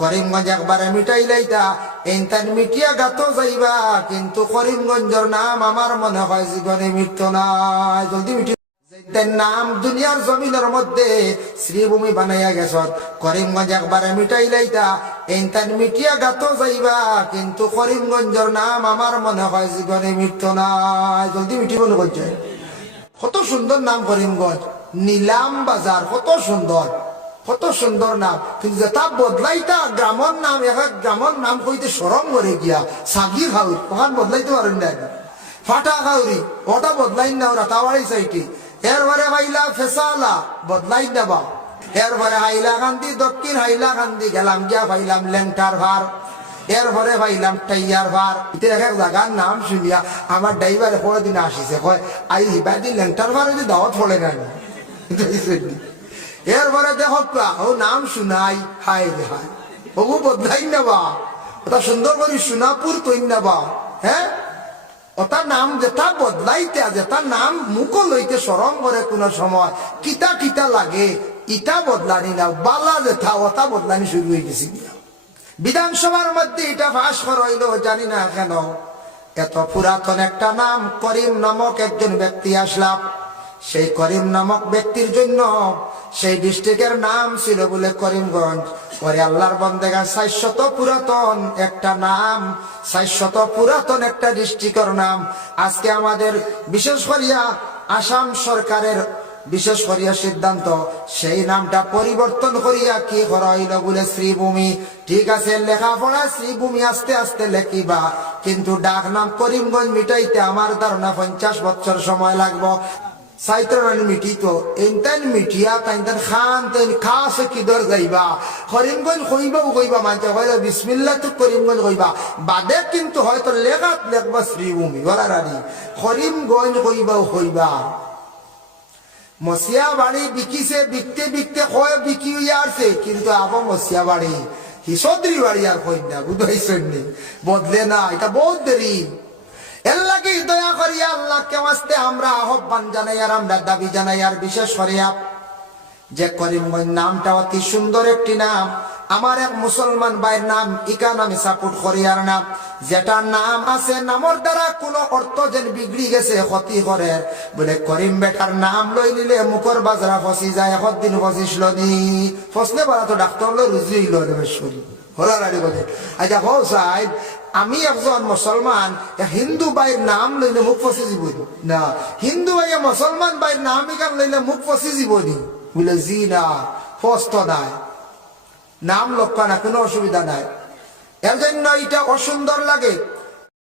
করিমগঞ্জ একবারে মিটাই লাইতা। এনতান মিটিয়া গাতো যাইবা, কিন্তু করিমগঞ্জের নাম আমার মনে হয় জীবনে মৃত্যু নাই। জলদি মিটি। নাম দুনিয়ার জমিনের মধ্যে শ্রীভূমি বানাইয়া গেছ করিমগঞ্জ একবারে মিটাই লাইতা। এনতান মিটিয়া গাতো যাইবা, কিন্তু করিমগঞ্জের নাম আমার মনে হয় জীবনে মৃত্যু নাই। জলদি মিটিব কত সুন্দর নাম করিমগঞ্জ। নিলাম বাজার, কত সুন্দর। কত সুন্দর নাম। কিন্তু যেটা বদলাইতা গ্রামর নাম, এক গ্রামর নাম কইতে সরম করে গিয়া। সাগি খাউরি ওখান বদলাইতে পারেন না ফাটা খাউরি ওটা বদলাই না ওরা তাওয়ারি সাইটি এরপরে হাইলা ফেসালা বদলাই দেবা এরপরে হাইলা কান্দি দক্ষিণ হাইলা কান্দি গেলাম গিয়া পাইলাম লেংটার ভার এরপরে পাইলাম টাইয়ার ভার এক এক জায়গার নাম শুনিয়া আমার ড্রাইভারে পরের দিন আসিছে, কয়, আই হিবাদি লেংটার ভার যদি দাওয়াত পড়ে না? এরপরে দেখো কা, ও নাম শুনাই হাই রে হাই ও বদলাই নেবা ওটা সুন্দর করে সোনাপুর তৈন নেবা হ্যাঁ? ওটার নাম যেটা বদলাইতে যেটা নাম মুখ লইতে সরম করে কোন সময়। কিতা কিতা লাগে ইটা বদলানি না বালা যেটা ওটা বদলানি শুরু হয়ে গেছে। বিধানসভার মধ্যে এটা ফাঁস করাইল জানি না কেন। এত পুরাতন একটা নাম করিম নামক একজন ব্যক্তি আসলাম। সেই করিম নামক ব্যক্তির জন্য সেই ডিস্ট্রিক্টের নাম ছিল বলে করিমগঞ্জ। পরে আল্লাহর বন্দেগা সাতশত পুরাতন একটা নাম সাতশত পুরাতন একটা ডিস্ট্রিক্টের নাম। আজকে আমাদের বিশেষ করিয়া আসাম সরকারের বিশেষ করিয়া সিদ্ধান্ত, সেই নামটা পরিবর্তন করিয়া কি করা হইল বলে শ্রীভূমি। ঠিক আছে, লেখাপড়া শ্রীভূমি আস্তে আস্তে লেখিবা, কিন্তু ডাক নাম করিমগঞ্জ মিটাইতে আমার ধারণা পঞ্চাশ বছর সময় লাগবো। সাইতরানি মিটি তো এনতান মিটিয়া তাইনতান খান তাইন খাসে কিদর যাইবা করিমগঞ্জ কইবা কইবা মানতে কইলা বিসমিল্লাহ তো করিমগঞ্জ কইবা বাদে কিন্তু হয়তো লেখাত লেখবা শ্রীভূমি বলা রানি করিমগঞ্জ কইবা কইবা মসিয়া বাড়ি বিকিছে বিকতে বিকতে কয় বিকি আসছে কিন্তু আবার মসিয়া বাড়ি হিসদ্রি বাড়ি আর কই না বুঝাইছেন বদলে না এটা বহুত দেরি এর দয়া করিয়া আল্লাহকে আসতে আমরা আহ্বান জানাই আর আমরা দাবি জানাই আর বিশেষ যে করিমগঞ্জ নামটা অতি সুন্দর একটি নাম। আমার এক মুসলমান ভাইয়ের নাম ইকা নামে সাপোর্ট করিয়ার নাম যেটার নাম আছে, নামর দ্বারা কোনো অর্থ যেন বিগড়ি গেছে, ক্ষতি করে। বলে, করিম বেটার নাম লই নিলে মুখর বাজরা ফসি যায় এখন দিন ফসিসল নি। ফসলে বলা তো ডাক্তার লো রুজি হইল শরীর হলার আগে বলে। আচ্ছা হো সাহেব আমি একজন মুসলমান হিন্দু ভাইয়ের নাম লইলে মুখ ফসি জীবনী। না, হিন্দু ভাইয়ে মুসলমান ভাইয়ের নাম ইকান লইলে মুখ ফসি জীবনী। বলে, জি না, ফস্ত নাই। নাম লক্ষ্য না, কোনো অসুবিধা নাই। এর জন্য এটা অসুন্দর লাগে।